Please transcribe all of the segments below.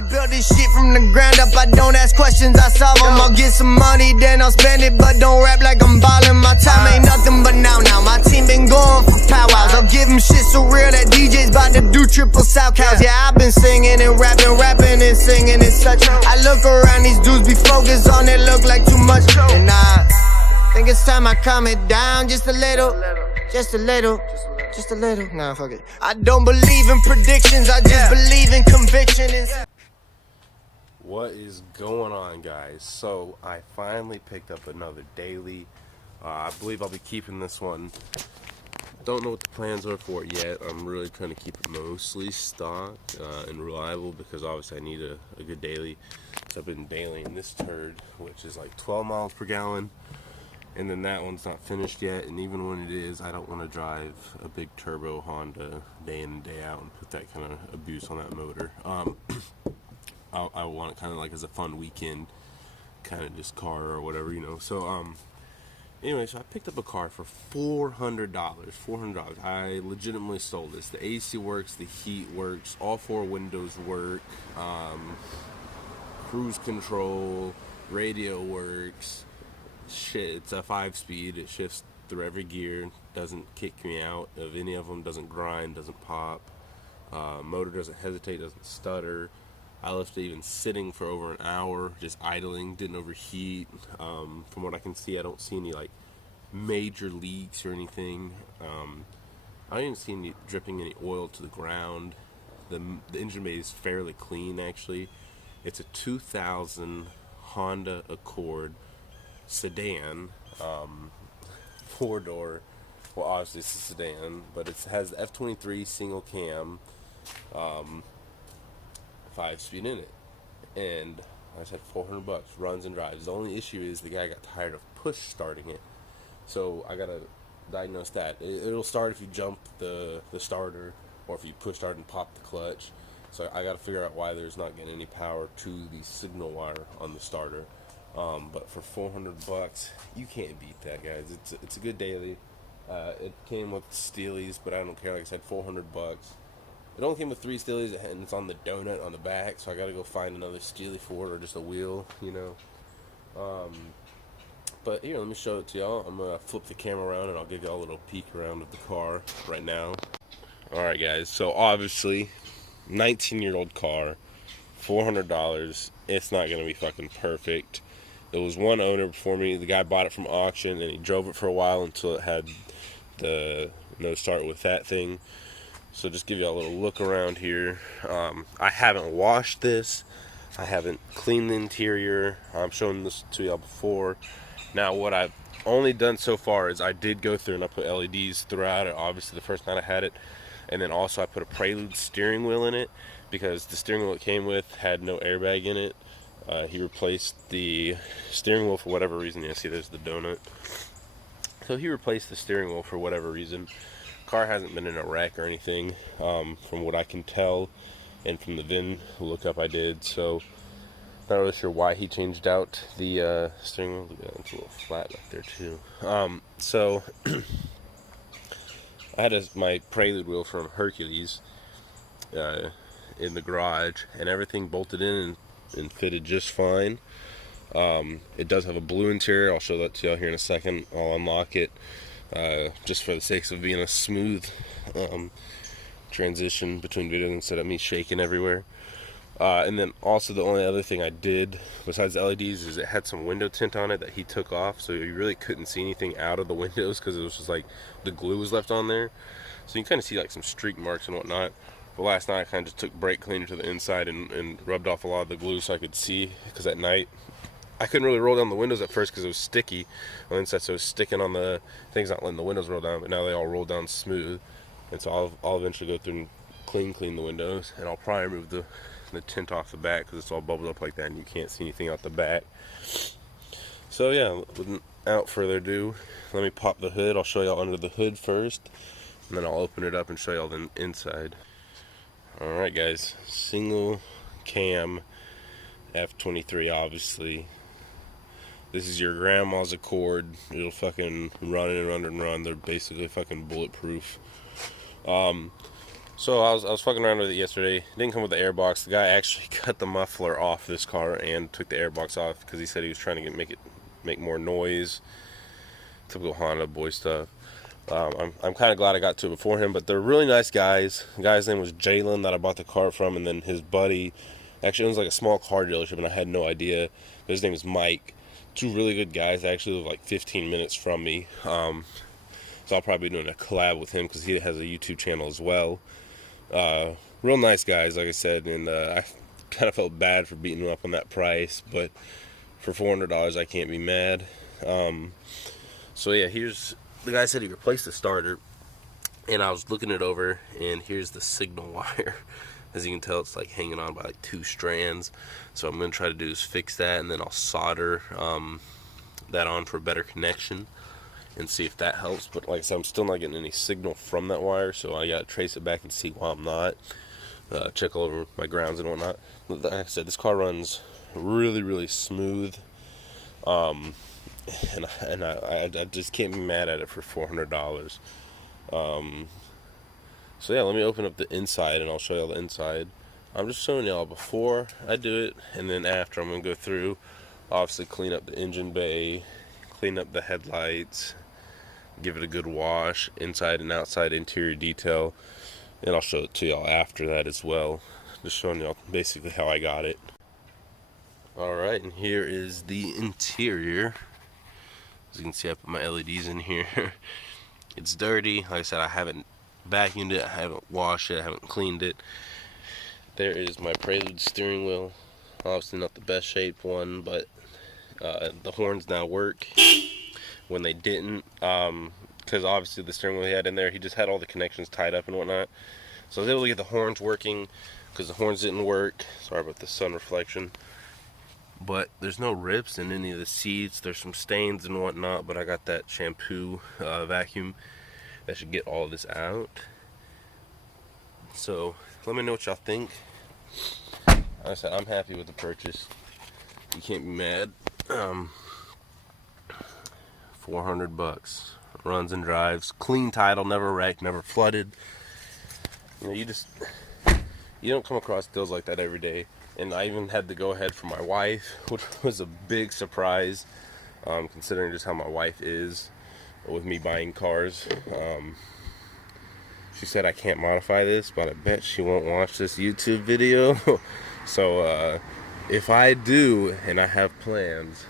We built this shit from the ground up. I don't ask questions, I solve them. I'll get some money, then I'll spend it, but don't rap like I'm ballin'. My time ain't nothing but now. My team been going for powwows. I'll give them shit so real that DJ's about to do triple South cows. Yeah, I've been singing and rapping and singing and such. I look around, these dudes be focused on it, look like too much. And I think it's time I calm it down just a little. Just a little. Nah, fuck it. I don't believe in predictions, I just believe in conviction. What is going on, guys? So I finally picked up another daily. I believe I'll be keeping this one. Don't know what the plans are for it yet. I'm really trying to keep it mostly stocked and reliable because obviously I need a good daily. So I've been dailying this turd, which is like 12 miles per gallon. And then that one's not finished yet, and even when it is, I don't want to drive a big turbo Honda day in and day out and put that kind of abuse on that motor. I want it kind of like as a fun weekend kind of just car or whatever, you know. So anyway, so I picked up a car for $400. I legitimately sold this. The AC works, the heat works, all four windows work, cruise control, radio works. Shit, it's a 5-speed. It shifts through every gear, doesn't kick me out of any of them, doesn't grind, doesn't pop, motor doesn't hesitate, doesn't stutter. I left it even sitting for over an hour, just idling, didn't overheat. From what I can see, I don't see any like major leaks or anything. I don't even see any dripping any oil to the ground. The engine bay is fairly clean, actually. It's a 2000 Honda Accord sedan, 4-door. Well, obviously it's a sedan, but it has the F23 single cam, 5-speed in it, and I said $400, runs and drives. The only issue is the guy got tired of push starting it, so I gotta diagnose that. It'll start if you jump the starter, or if you push start and pop the clutch. So I gotta figure out why there's not getting any power to the signal wire on the starter. But for $400, you can't beat that, guys. It's a good daily. It came with Steelies, but I don't care. Like I said, $400. It only came with 3 Steelies, and it's on the donut on the back, so I gotta go find another Steely for it, or just a wheel, you know. But here, let me show it to y'all. I'm gonna flip the camera around, and I'll give y'all a little peek around of the car right now. Alright, guys, so obviously 19-year-old car, $400. It's not gonna be fucking perfect. There was one owner before me. The guy bought it from auction, and he drove it for a while until it had the no start with that thing. So just give you a little look around here. I haven't washed this. I haven't cleaned the interior. I'm showing this to y'all before. Now, what I've only done so far is I did go through and I put LEDs throughout it. Obviously, the first night I had it. And then also I put a Prelude steering wheel in it because the steering wheel it came with had no airbag in it. He replaced the steering wheel for whatever reason. You see, there's the donut. So he replaced the steering wheel for whatever reason. Car hasn't been in a wreck or anything, from what I can tell, and from the VIN lookup I did. So not really sure why he changed out the steering wheel. Yeah, it's a little flat back there too. So I had my Prelude wheel from Hercules in the garage, and everything bolted in and fitted just fine. It does have a blue interior. I'll show that to y'all here in a second. I'll unlock it just for the sake of being a smooth transition between videos instead of me shaking everywhere. And then also the only other thing I did besides the LEDs is it had some window tint on it that he took off, so you really couldn't see anything out of the windows because it was just like the glue was left on there. So you can kind of see like some streak marks and whatnot. But last night I kind of just took brake cleaner to the inside and rubbed off a lot of the glue so I could see, because at night I couldn't really roll down the windows at first because it was sticky on the inside, so it was sticking on the things, not letting the windows roll down, but now they all roll down smooth. And so I'll eventually go through and clean the windows, and I'll probably remove the tint off the back because it's all bubbled up like that and you can't see anything out the back. So yeah, without further ado, let me pop the hood. I'll show y'all under the hood first, and then I'll open it up and show y'all the inside. Alright guys, single cam F23, obviously. This is your grandma's Accord. It'll fucking run and run and run. They're basically fucking bulletproof. So So I was fucking around with it yesterday. It didn't come with the airbox. The guy actually cut the muffler off this car and took the airbox off because he said he was trying to make more noise. Typical Honda boy stuff. I'm kind of glad I got to it before him, but they're really nice guys. The guy's name was Jalen that I bought the car from, and then his buddy actually owns like a small car dealership, and I had no idea. But his name is Mike. Two really good guys. They actually live like 15 minutes from me. So I'll probably be doing a collab with him because he has a YouTube channel as well. Real nice guys, like I said, and I kind of felt bad for beating them up on that price, but for $400 I can't be mad. So yeah, here's the guy said he replaced the starter, and I was looking it over, and here's the signal wire. As you can tell, it's like hanging on by like 2 strands. So I'm gonna try to do is fix that, and then I'll solder that on for a better connection and see if that helps. But like I said, I'm still not getting any signal from that wire, so I gotta trace it back and see why I'm not. Check all over my grounds and whatnot. Like I said, this car runs really, really smooth. And I just can't be mad at it for $400. So yeah, let me open up the inside and I'll show y'all the inside. I'm just showing y'all before I do it, and then after I'm gonna go through, obviously clean up the engine bay, clean up the headlights, give it a good wash, inside and outside interior detail, and I'll show it to y'all after that as well. Just showing y'all basically how I got it. Alright, and here is the interior. As you can see, I put my LEDs in here. It's dirty. Like I said, I haven't vacuumed it, I haven't washed it, I haven't cleaned it. There is my Prelude steering wheel. Obviously not the best shaped one, but the horns now work when they didn't, because obviously the steering wheel he had in there, he just had all the connections tied up and whatnot. So I was able to get the horns working because the horns didn't work. Sorry about the sun reflection. But there's no rips in any of the seats. There's some stains and whatnot, but I got that shampoo vacuum that should get all of this out. So let me know what y'all think. Like I said, I'm happy with the purchase. You can't be mad. $400. Runs and drives. Clean title, never wrecked, never flooded. You know, you don't come across deals like that every day. And I even had to go ahead for my wife, which was a big surprise, considering just how my wife is with me buying cars. She said I can't modify this, but I bet she won't watch this YouTube video. So if I do, and I have plans,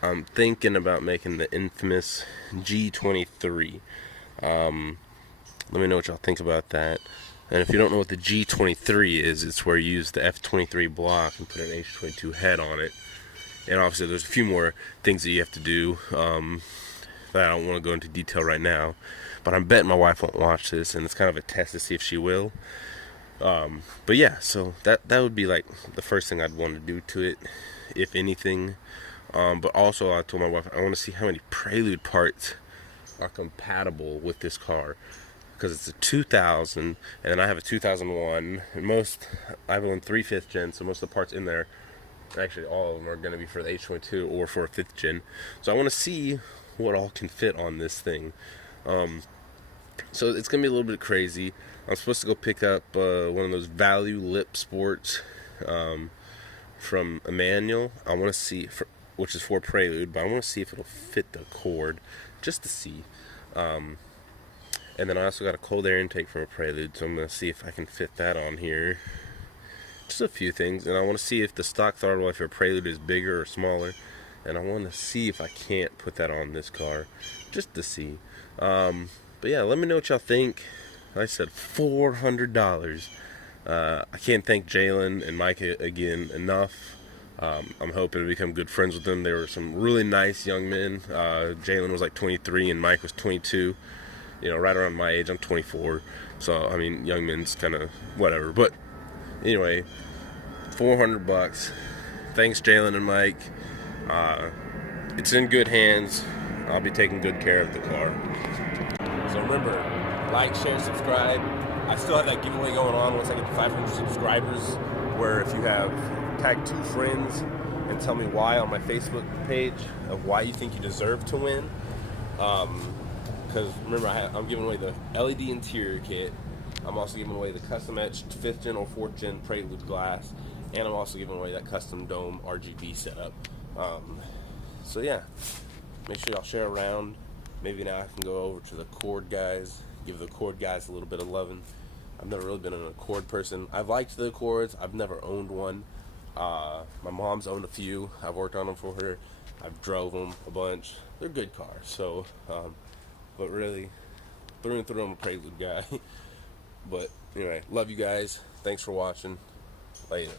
I'm thinking about making the infamous G23. Let me know what y'all think about that. And if you don't know what the G23 is, it's where you use the F23 block and put an H22 head on it. And obviously there's a few more things that you have to do that I don't want to go into detail right now. But I'm betting my wife won't watch this, and it's kind of a test to see if she will. But yeah, so that would be like the first thing I'd want to do to it, if anything. But also I told my wife I want to see how many Prelude parts are compatible with this car. Because it's a 2000, and then I have a 2001, and I have one 3/5 gen, so most of the parts in there, actually all of them are going to be for the H22 or for a 5th gen. So I want to see what all can fit on this thing. So it's going to be a little bit crazy. I'm supposed to go pick up one of those Value Lip Sports from Emmanuel. I want to see, which is for Prelude, but I want to see if it'll fit the cord, just to see. And then I also got a cold air intake from a Prelude, so I'm going to see if I can fit that on here. Just a few things. And I want to see if the stock throttle life for a Prelude is bigger or smaller. And I want to see if I can't put that on this car, just to see. But yeah, let me know what y'all think. Like I said, $400. I can't thank Jalen and Mike again enough. I'm hoping to become good friends with them. They were some really nice young men. Jalen was like 23 and Mike was 22. You know, right around my age. I'm 24. So, I mean, young men's kind of whatever. But anyway, $400. Thanks, Jalen and Mike. It's in good hands. I'll be taking good care of the car. So remember, like, share, subscribe. I still have that giveaway going on once I get to 500 subscribers, where if you have tag 2 friends and tell me why on my Facebook page of why you think you deserve to win. Because remember, I'm giving away the LED interior kit, I'm also giving away the custom etched 5th gen or 4th gen Prelude glass, and I'm also giving away that custom dome RGB setup. So yeah, make sure y'all share around. Maybe now I can go over to the Cord guys, give the Cord guys a little bit of loving. I've never really been an Accord person. I've liked the Accords. I've never owned one. My mom's owned a few. I've worked on them for her. I've drove them a bunch. They're good cars. So, but really, through and through, I'm a Prelude guy. But anyway, love you guys. Thanks for watching. Later.